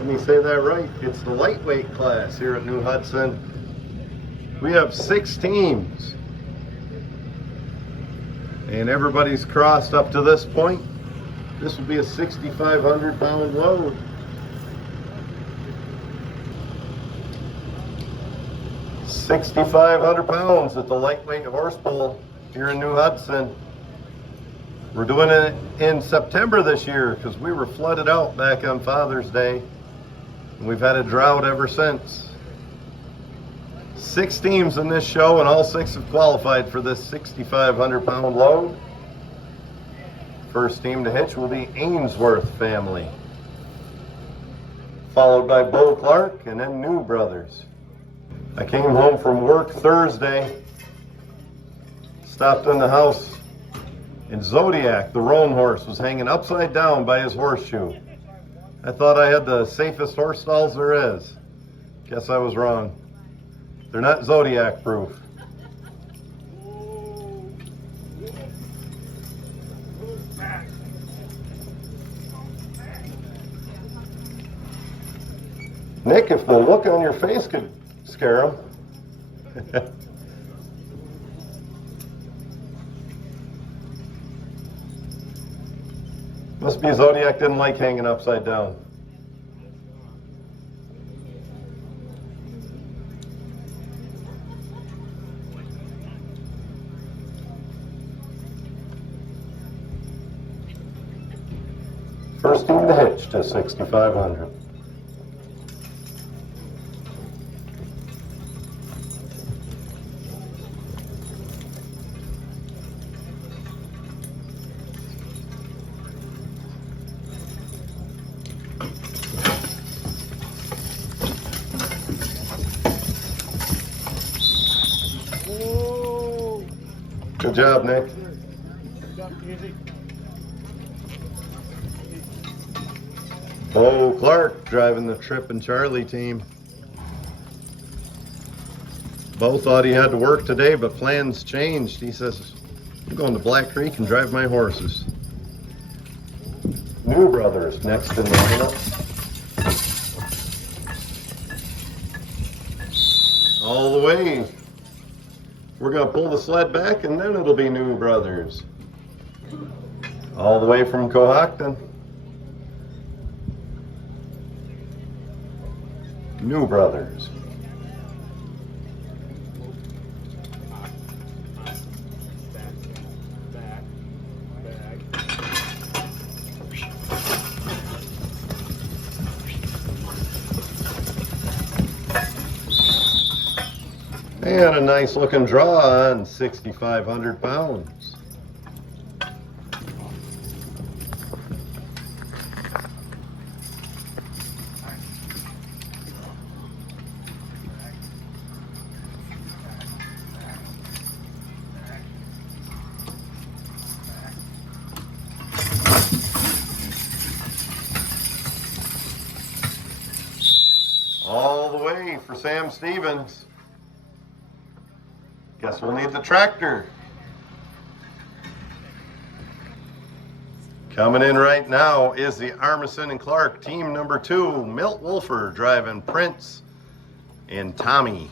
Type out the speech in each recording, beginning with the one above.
Let me say that right. It's the lightweight class here at New Hudson. We have 6 teams. And everybody's crossed up to this point. This will be a 6,500 pound load. £6,500 at the lightweight horse pull here in New Hudson. We're doing it in September this year because we were flooded out back on Father's Day. And we've had a drought ever since. 6 teams in this show, and all 6 have qualified for this 6,500 pound load. First team to hitch will be Ainsworth family, followed by Bo Clark and then New Brothers. I came home from work Thursday, stopped in the house, and Zodiac, the roan horse, was hanging upside down by his horseshoe. I thought I had the safest horse stalls there is. Guess I was wrong. They're not Zodiac proof. Nick, if the look on your face could scare him. Must be Zodiac didn't like hanging upside down. First team to hitch to 6,500. Good job, Nick. Bo Clark driving the Trip and Charlie team. Bo thought he had to work today, but plans changed. He says, I'm going to Black Creek and drive my horses. New Brothers next in the lineup. All the way. We're going to pull the sled back and then it'll be New Brothers. All the way from Cohocton. New Brothers. And a nice looking draw on 6,500 pounds. All the way for Sam Stevens. Guess we'll need the tractor. Coming in right now is the Armisen and Clark team number 2, Milt Wolfer driving Prince and Tommy.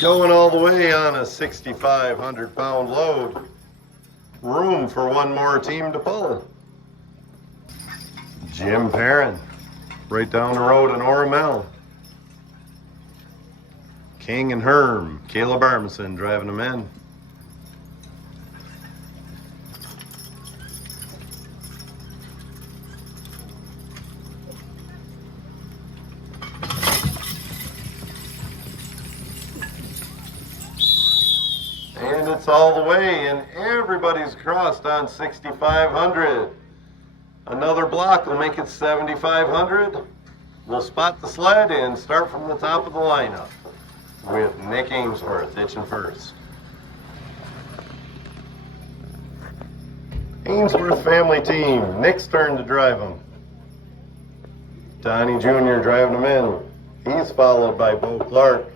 Going all the way on a 6,500 pound load. Room for one more team to pull. Jim Perrin, right down the road in Ormel. King and Herm, Caleb Armisen driving them in. And it's all the way, and everybody's crossed on 6,500. Another block will make it 7,500. We'll spot the sled and start from the top of the lineup with Nick Ainsworth hitching first. Ainsworth family team, Nick's turn to drive him. Donnie Jr. driving him in. He's followed by Bo Clark.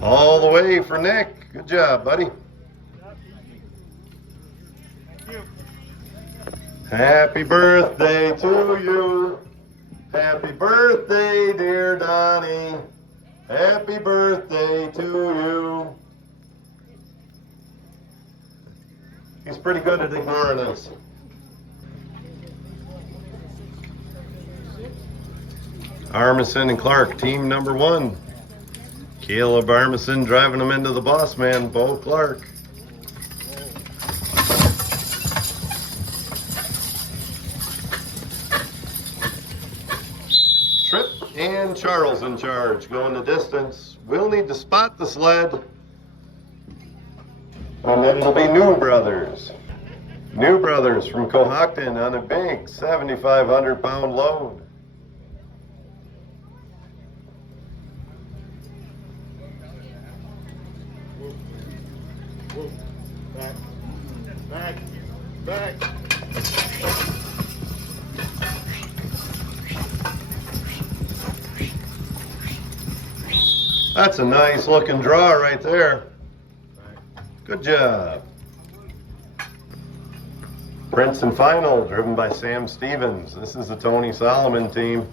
All the way for Nick. Good job, buddy. Happy birthday to you. Happy birthday, dear Donnie. Happy birthday to you. He's pretty good at ignoring us. Armisen and Clark, team number 1. Caleb Armisen driving him into the boss man, Bo Clark. Tripp and Charles in charge, going the distance. We'll need to spot the sled. And then it'll be New Brothers. New Brothers from Cohocton on a big 7,500-pound load. Back. That's a nice looking draw right there. Good job. Prince and Final, driven by Sam Stevens. This is the Tony Solomon team.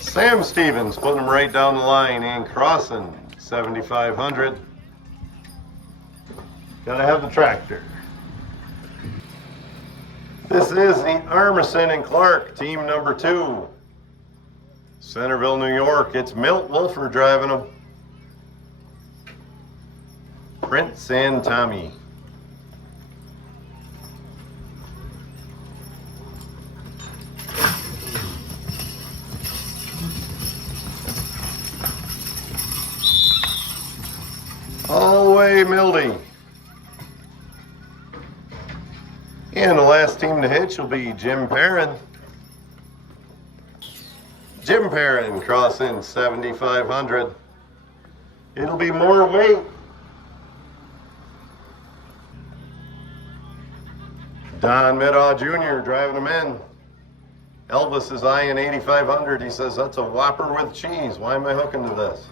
Sam Stevens putting him right down the line and crossing 7,500. Gotta have the tractor. This is the Armisen and Clark, team number 2. Centerville, New York. It's Milt Wolfer driving them. Prince and Tommy. All the way, Mildy. And the last team to hitch will be Jim Perrin. Jim Perrin crossing 7,500. It'll be more weight. Don Middaugh Jr. driving them in. Elvis is eyeing 8,500. He says, that's a Whopper with cheese. Why am I hooking to this?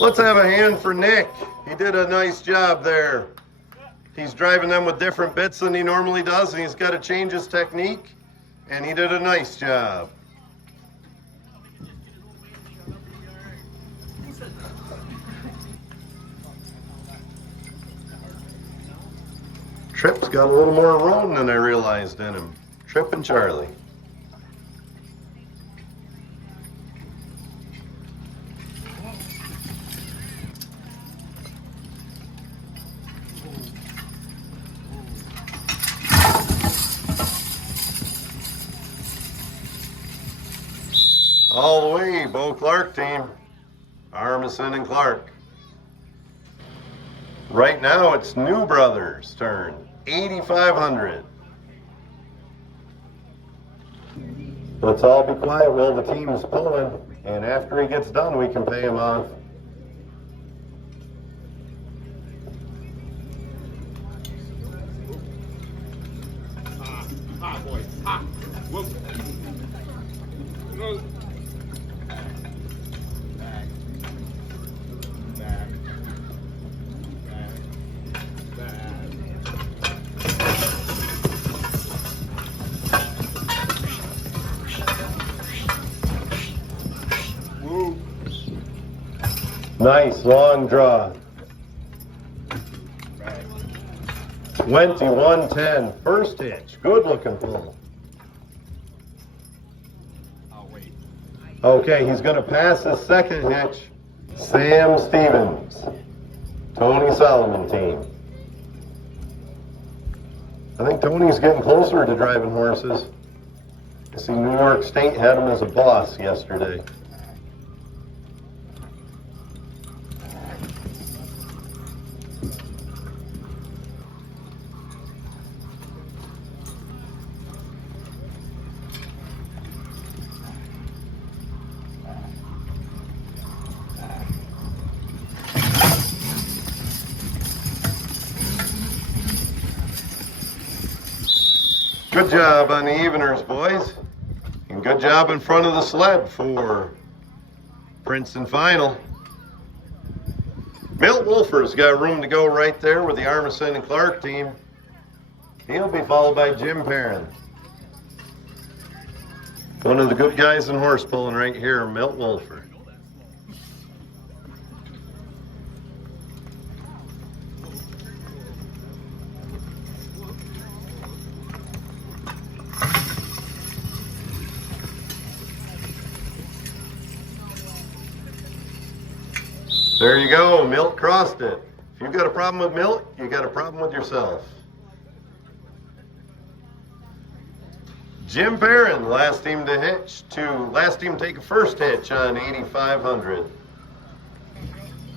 Let's have a hand for Nick. He did a nice job there. He's driving them with different bits than he normally does, and he's got to change his technique, and he did a nice job. Tripp's got a little more roan than I realized in him. Tripp and Charlie. All the way, Bo Clark team. Armisen and Clark. Right now it's New Brothers' turn. 8,500. Let's all be quiet while the team is pulling, and after he gets done, we can pay him off. Boys. Whoop. Nice long draw. 21-10. First hitch. Good looking pull. Okay, he's going to pass his second hitch. Sam Stevens. Tony Solomon team. I think Tony's getting closer to driving horses. I see New York State had him as a boss yesterday. Good job on the eveners, boys. And good job in front of the sled for Princeton Final. Milt Wolfer's got room to go right there with the Armisen and Clark team. He'll be followed by Jim Perrin. One of the good guys in horse pulling right here, Milt Wolfer. There you go, Milt crossed it. If you've got a problem with Milt, you got a problem with yourself. Jim Perrin, last team to take a first hitch on 8,500.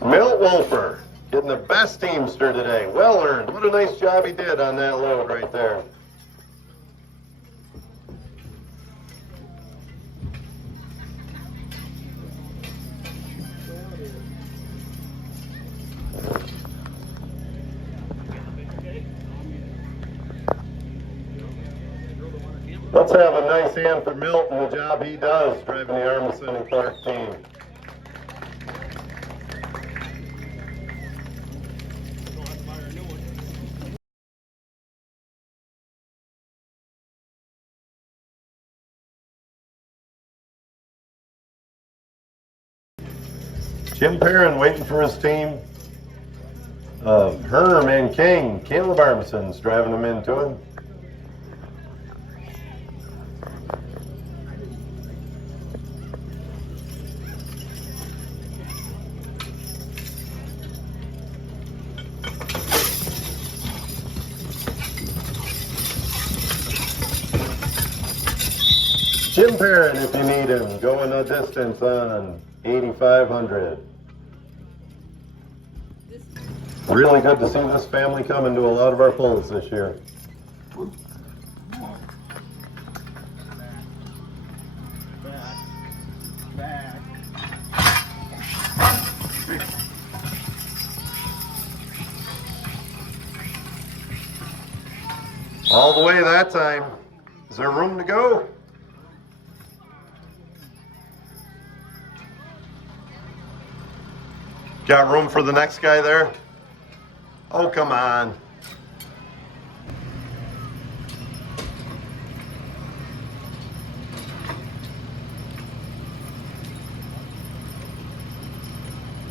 Milt Wolfer, getting the best Teamster today. Well earned. What a nice job he did on that load right there. Let's have a nice hand for Milt and the job he does driving the Armisen and Clark team. Jim Perrin waiting for his team of Herm and King. Caleb Armisen's driving them into him. Jim Perrin, if you need him, going a distance on 8,500. Really good to see this family coming to a lot of our pulls this year. All the way that time. Is there room to go? Got room for the next guy there? Oh, come on.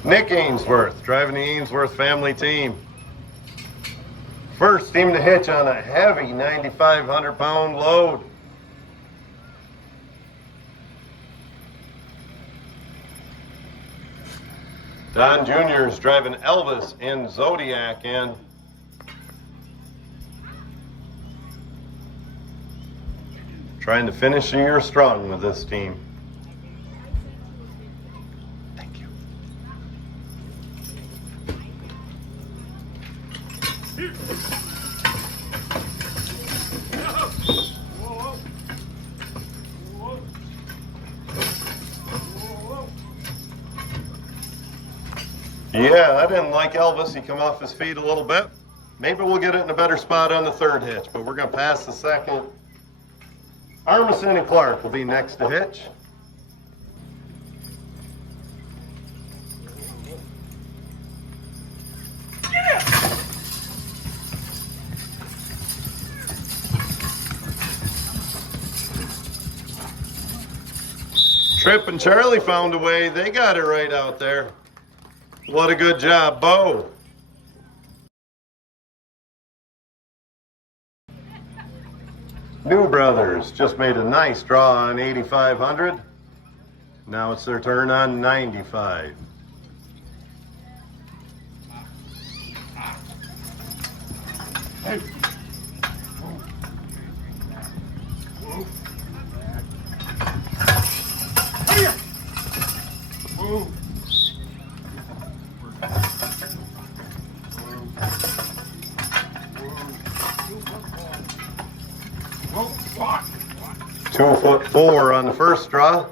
Nick Ainsworth, driving the Ainsworth family team. First team to hitch on a heavy 9,500-pound load. Don Jr. is driving Elvis and Zodiac in. Trying to finish the year strong with this team. Thank you. Yeah, I didn't like Elvis. He come off his feet a little bit. Maybe we'll get it in a better spot on the third hitch, but we're going to pass the second. Armisen and Clark will be next to hitch. Trip and Charlie found a way. They got it right out there. What a good job, Bo. New Brothers just made a nice draw on 8,500. Now it's their turn on 95. Hey. 2'4" on the first draw.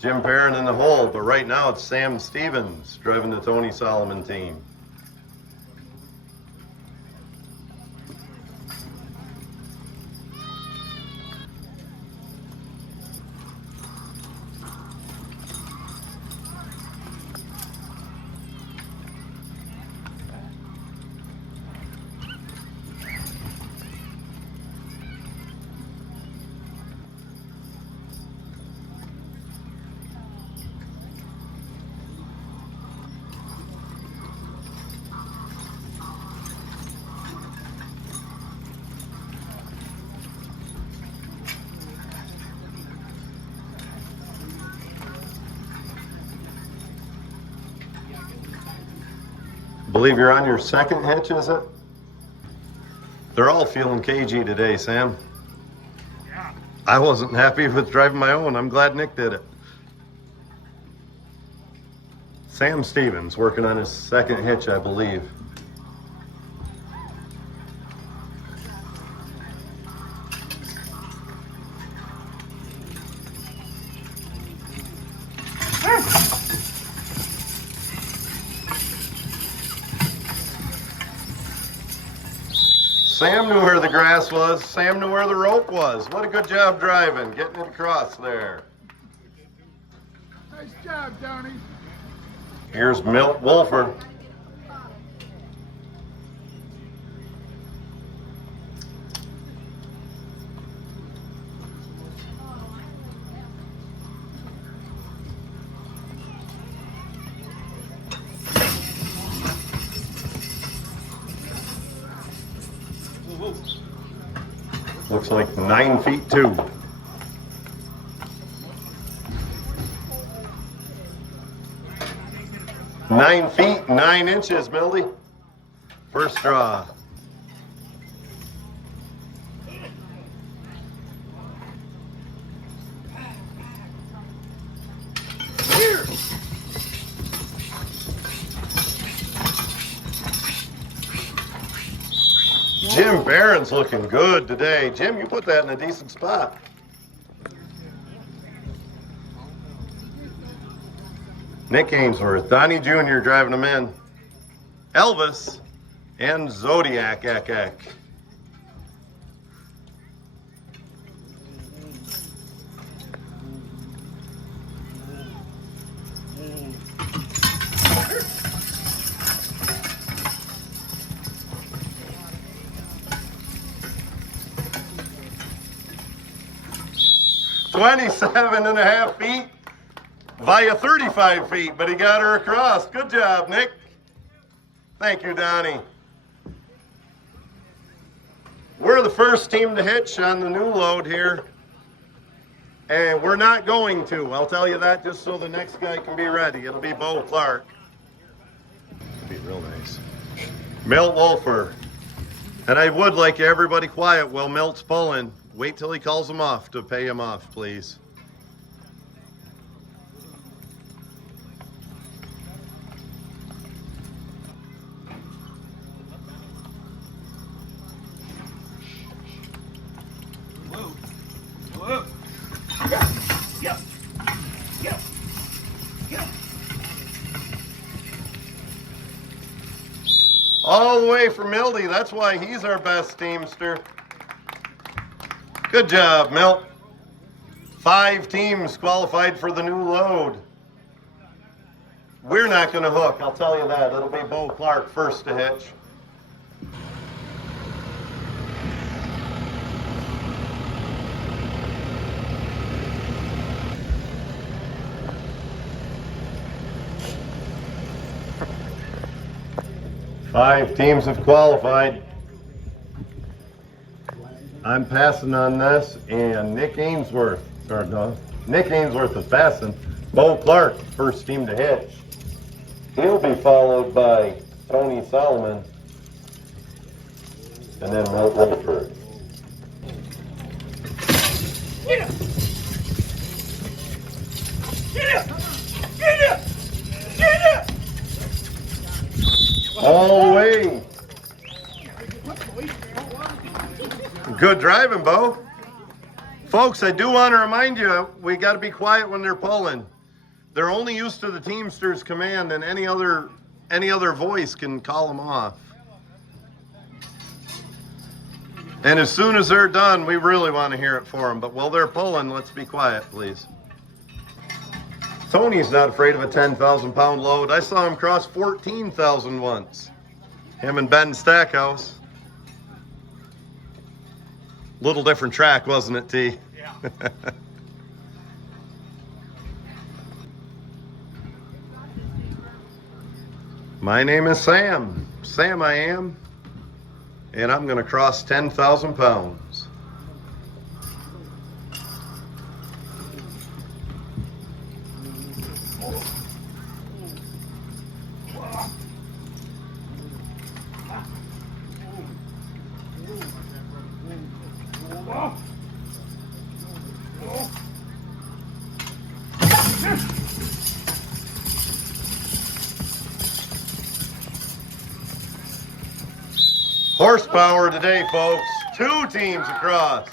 Jim Perrin in the hole, but right now it's Sam Stevens driving the Tony Solomon team. Believe you're on your second hitch, is it? They're all feeling cagey today, Sam. Yeah. I wasn't happy with driving my own. I'm glad Nick did it. Sam Stevens working on his second hitch, I believe. Sam knew where the grass was. Sam knew where the rope was. What a good job driving, getting it across there. Nice job, Tony. Here's Milt Wolfer. Looks like 9 feet 2. Nine feet 9 inches, Mildy. First draw. Jim Barron's looking good today. Jim, you put that in a decent spot. Nick Ainsworth, Donnie Jr. driving them in. Elvis and Zodiac Ek. 27.5 feet via 35 feet, but he got her across. Good job, Nick. Thank you, Donnie. We're the first team to hitch on the new load here, and we're not going to. I'll tell you that just so the next guy can be ready. It'll be Bo Clark. It'll be real nice. Milt Wolfer. And I would like everybody quiet while Milt's pulling. Wait till he calls him off to pay him off, please. Whoa. Whoa. Yeah. Yeah. Yeah. Yeah. All the way from Mildy. That's why he's our best teamster. Good job, Milt. 5 teams qualified for the new load. We're not going to hook, I'll tell you that. It'll be Bo Clark first to hitch. 5 teams have qualified. I'm passing on this, and Nick Ainsworth is passing. Bo Clark, first team to hitch. He'll be followed by Tony Solomon, and then Milt Wolford. Get him! Get him! Get him! Get him! All the way. Good driving, Bo. Folks, I do want to remind you, we got to be quiet when they're pulling. They're only used to the Teamster's command, and any other voice can call them off. And as soon as they're done, we really want to hear it for them. But while they're pulling, let's be quiet, please. Tony's not afraid of a 10,000-pound load. I saw him cross 14,000 once. Him and Ben Stackhouse. Little different track, wasn't it, T? Yeah. My name is Sam. Sam I am. And I'm going to cross 10,000 pounds. Horsepower today, folks. 2 teams across.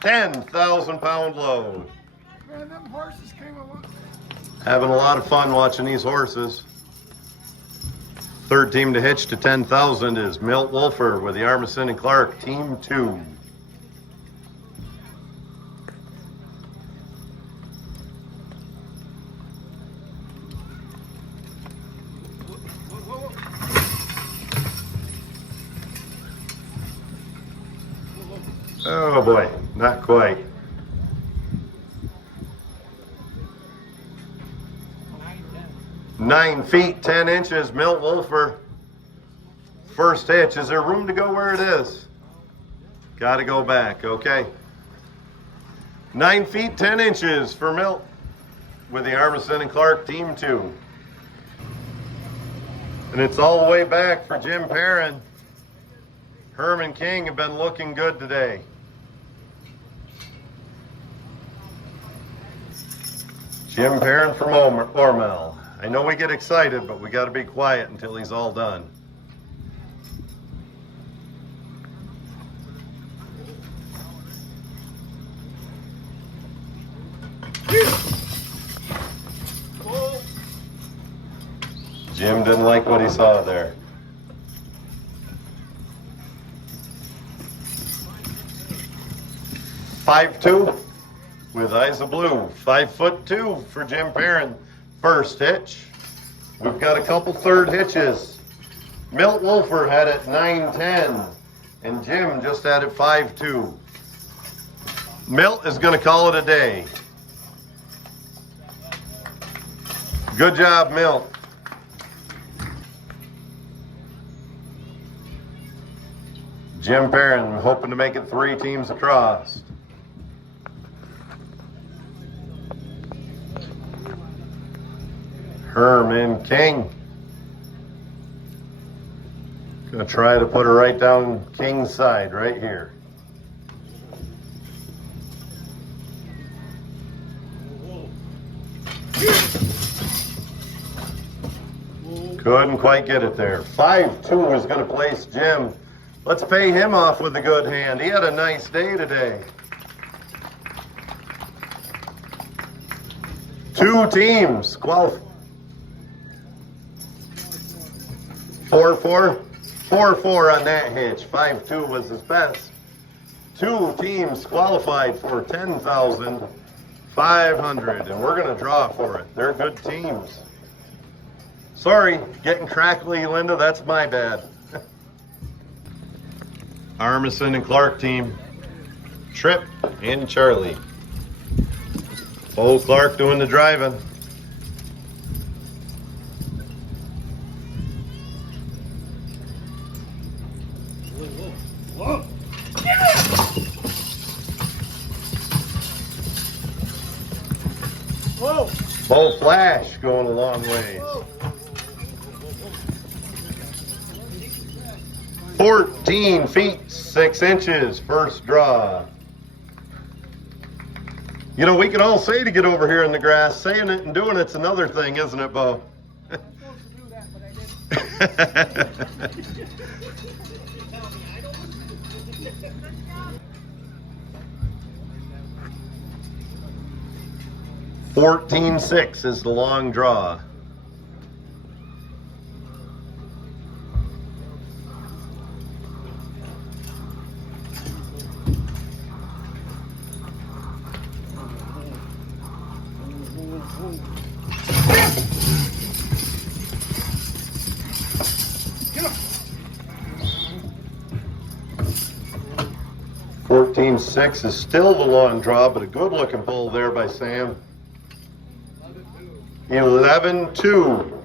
10,000-pound load. Man, them horses came along. Having a lot of fun watching these horses. Third team to hitch to 10,000 is Milt Wolfer with the Armisen and Clark, Team 2. Oh boy, not quite. 9 feet, 10 inches, Milt Wolfer. First hitch. Is there room to go where it is? Got to go back, okay. 9 feet, 10 inches for Milt with the Armisen and Clark, Team 2. And it's all the way back for Jim Perrin. Herman King have been looking good today. Jim Perrin from Ormel. I know we get excited, but we got to be quiet until he's all done. Jim didn't like what he saw there. "5'2" with eyes of blue. 5'2" for Jim Perrin. First hitch. We've got a couple third hitches. Milt Wolfer had it 9'10", and Jim just had it 5'2". Milt is going to call it a day. Good job, Milt. Jim Perrin hoping to make it 3 teams across. Herman King. Gonna try to put her right down King's side right here. Couldn't quite get it there. 5'2" is gonna place Jim. Let's pay him off with a good hand. He had a nice day today. 2 teams qualify. 4-4 on that hitch. 5'2" was his best. 2 teams qualified for 10,500, and we're gonna draw for it. They're good teams. Sorry, getting crackly, Linda. That's my bad. Armisen and Clark team. Tripp and Charlie. Bo Clark doing the driving. Oh, Flash going a long way. 14 feet, 6 inches, first draw. You know, we can all say to get over here in the grass. Saying it and doing it's another thing, isn't it, Bo? I was supposed to do that, but I didn't. 14-6 is the long draw. Get up. 14-6 is still the long draw, but a good looking pull there by Sam. 11-2.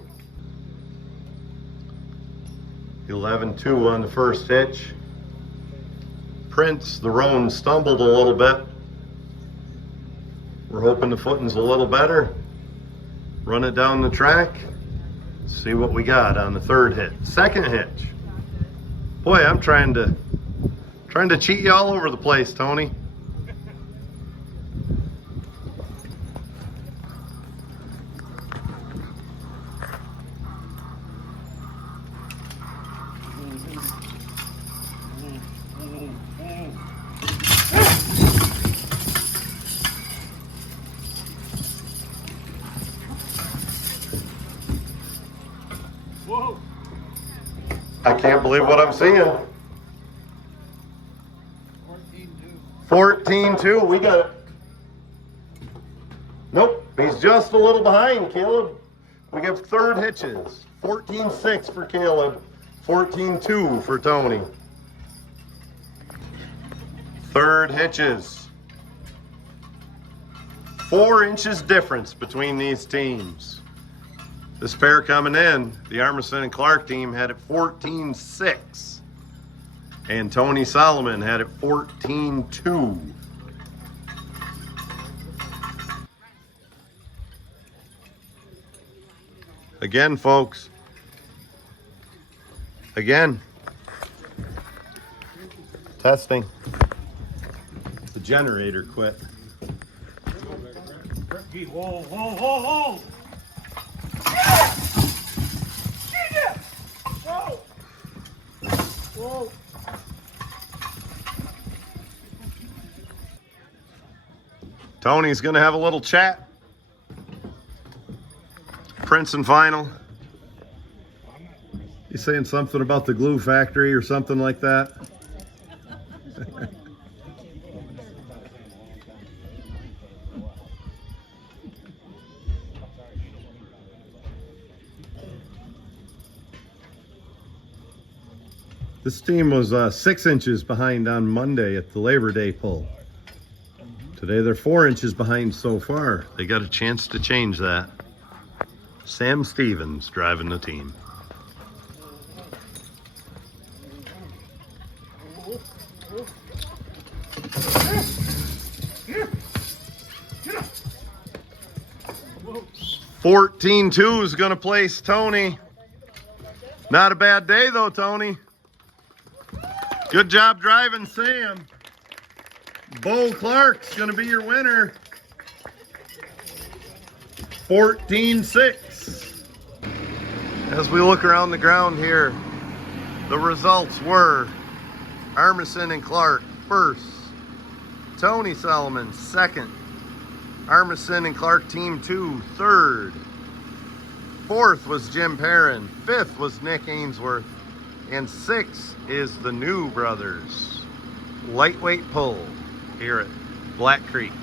11-2 on the first hitch. Prince, the roan, stumbled a little bit. We're hoping the footing's a little better. Run it down the track. See what we got on the third hit. Second hitch. Boy, I'm trying to cheat you all over the place, Tony. Whoa. I can't believe what I'm seeing. 14-2, we got it. Nope, he's just a little behind, Caleb. We have third hitches. 14-6 for Caleb, 14-2 for Tony. Third hitches. 4 inches difference between these teams. This pair coming in, the Armisen and Clark team had it 14-6. And Tony Solomon had it 14-2. Again, folks. Again. Testing. The generator quit. Whoa, whoa, whoa, whoa. Whoa. Whoa. Tony's gonna have a little chat. Prince and final. You saying something about the glue factory or something like that? This team was 6 inches behind on Monday at the Labor Day pull. Today they're 4 inches behind so far. They got a chance to change that. Sam Stevens driving the team. Get up. 14-2 is gonna place Tony. Not a bad day though, Tony. Good job driving, Sam. Bo Clark's gonna be your winner. 14-6. As we look around the ground here, the results were Armisen and Clark first, Tony Solomon second, Armisen and Clark Team 2 third, fourth was Jim Perrin, fifth was Nick Ainsworth, and sixth is the New Brothers lightweight pull here at Black Creek.